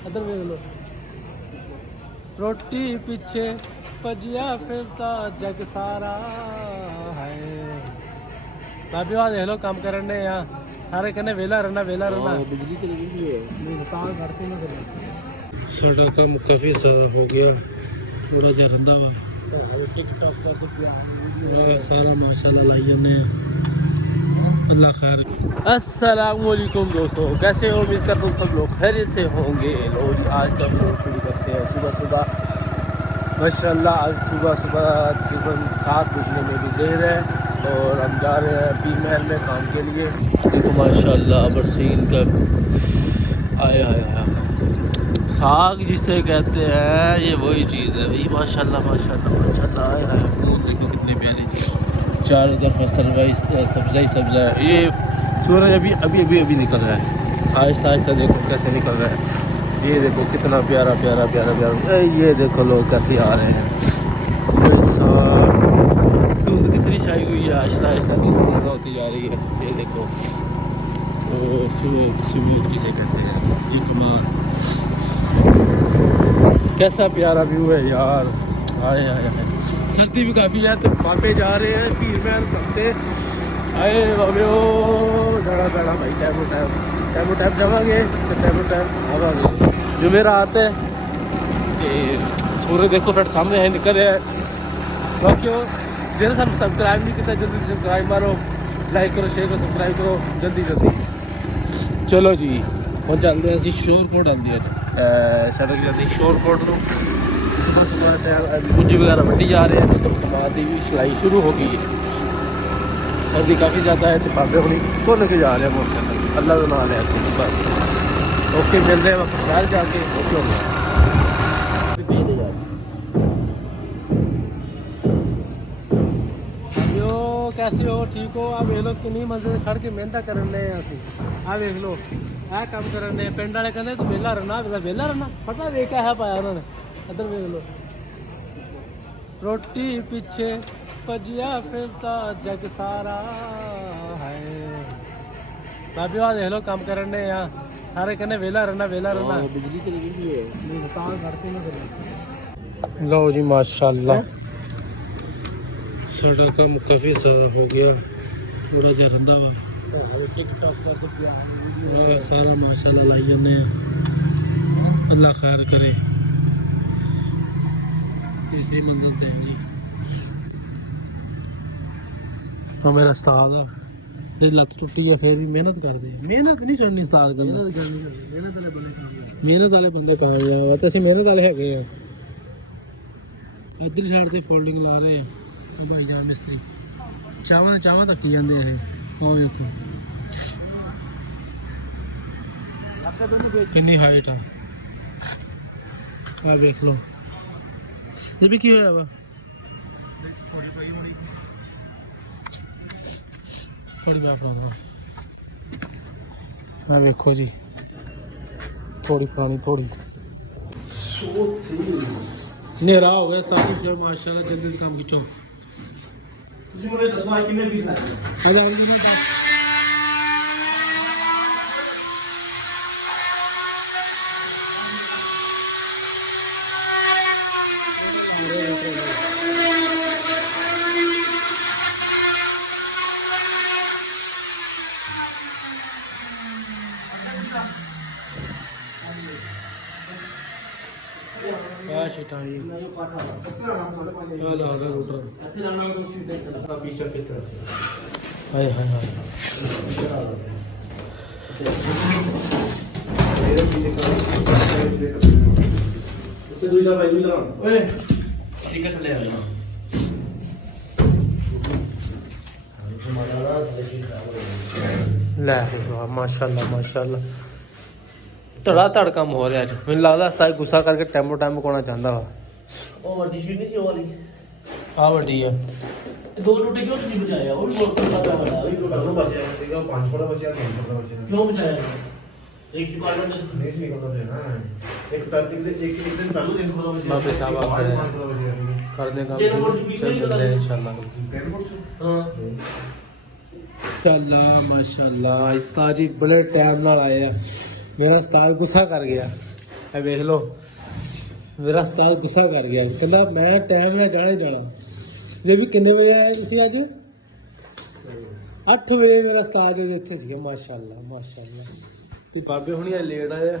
इधर देख लो रोटी पीछे भजिया फिरता जग सारा है भाभी वहाँ देख लो काम करने यहाँ सारे कहने वेला रहना बिजली चली गई है तार करते ना करना साडा काम काफ़ी सारा हो गया थोड़ा जिहा रंदा वा टिकटॉक का सारा माशाल्लाह लाई जन्ने अल्लाह खैर। अस्सलामुअलैकुम दोस्तों, कैसे हो? उम्मीद करता हूँ सब लोग खैरियत से होंगे। लो जी आज का वीडियो शुरू करते हैं सुबह सुबह। माशाल्लाह आज सुबह सुबह तकरीबन 7 बजने में भी देर है और हम जा रहे हैं पी महल में काम के लिए। देखो माशाल्लाह बरसीन का आया आया साग जिसे कहते हैं ये वही चीज़ है भाई। माशाल्लाह माशाल्लाह माशाल्लाह आया है। फूल देखो कितने प्यारे चारों तरफ सब्जा ही सब्जा है। ये सूरज अभी अभी अभी अभी निकल रहा है आहिस्ता आहिस्ता। देखो कैसे निकल रहा है। ये देखो कितना प्यारा प्यारा प्यारा प्यारा। ये देखो लोग कैसे आ रहे हैं। धुंध कितनी छाई हुई है आहिस्ता आहिस्ता ज़्यादा होती जा रही है। ये देखो सूरज जिसे कहते हैं ये कमाल कैसा प्यारा व्यू है यार। आए आए आए सर्दी भी काफ़ी है तो पापे जा रहे हैं पीर महल करते आए बाबे दड़ा दड़ा भाई टाइम टाइम जावांगे तो टाइम आवांगे जो मेरा आते हैं। सूर्य देखो फिर सामने है निकल रहा है। बाकी जिन्हें सब सब्सक्राइब नहीं किया जल्दी सब्सक्राइब मारो, लाइक करो, शेयर करो, सब्सक्राइब करो जल्दी जल्दी। चलो जी हम चलते हैं असं शोर कोट आती है सड़क जाती शोर कोट को। सुबह सुबह गुंजी वगैरह वड्डी जा रहे हैं मतलब टमाटर की भी सिलाई शुरू हो गई है। सर्दी काफ़ी ज़्यादा है तो बाबे अपनी धुल के जा रहे हैं मोटरसाइकिल अल्लाह का नाम है बस। ओके मिलते हैं वक्त शहर जाके ओके हो गया। कैसे हो? ठीक हो? आप वेख लो कितनी मंजिल खड़ के मेहनत करने असी आ वेख लो है काम करने। पिंड वाले कहते तू वेला रहना पता वेख है पाया उन्होंने। इधर वेख लो रोटी पीछे भजिया फिरता जग सारा है भाभी वहाँ देख लो काम करने यहाँ सारे कहने वेला रहना बिजली चली गई है तार करते ना करना। लो जी माशाल्लाह साडा काम काफ़ी सारा हो गया थोड़ा जिहा रंदा वा टिकटॉक का सारा माशाल्लाह लाई जन्ने अल्लाह खैर करे। तीसरी मंजिल ते नहीं तो मेरा उस्ताद आ लत्त टुटी है फिर भी मेहनत करते हैं। मेहनत नहीं छोड़नी उस्ताद करना मेहनत वाले बंदे कामयाब तो असं मेहनत वाले है। इधर साइड से फोल्डिंग ला रहे हैं भाई जान मिस्त्री चावा तक जाते हैं। कितनी हाइट आ देख लो ये भी की होया वा थोड़ी मैं अपना देखो जी थोड़ी पुरानी थोड़ी नेरा हो गया सब कुछ माशाल्लाह जल्दी काम खिंचो। माशाल्लाह माशाल्लाह धड़ा धड़ काम हो रहा है। मैंने लगता सारा गुस्सा करके टाइमो टाइम मुकाना चाहता वा। आ वड्डी है दो टूटे क्यों नहीं बचाया? वो भी बहुत ज्यादा बड़ा है। वो बचाया ठीक है 5 फुट बचाया 3 फुट बचाया क्यों बचाया? एक जुगाड़ में नहीं निकलता है ना एक टर्टिक से एक दिन पहले 3 फुट बचाया वापस आ करने का इंशाल्लाह। हां माशाल्लाह माशाल्लाह उस्ताद जी बड़े टाइम नाल आए हैं। मेरा उस्ताद गुस्सा कर गया ਇਹ ਵੇਖ ਲਓ ਮੇਰਾ ਉਸਤਾਦ ਗੁੱਸਾ ਕਰ ਗਿਆ, ਕਹਿੰਦਾ ਮੈਂ ਟਾਈਮ ਨਾਲ ਜਾਣਾ ਹੀ ਜਾਣਾ। ਜੇ ਵੀ ਕਿੰਨੇ ਵਜੇ ਆਏ ਤੁਸੀਂ ਅੱਜ? 8 ਵਜੇ ਮੇਰਾ ਉਸਤਾਦ ਇੱਥੇ ਸੀਗਾ। ਮਾਸ਼ਾਅੱਲਾ ਮਾਸ਼ਾਅੱਲਾ। ਤੇ ਬਾਬੇ ਹੁਣੀ ਲੇਟ ਆਏ ਆ।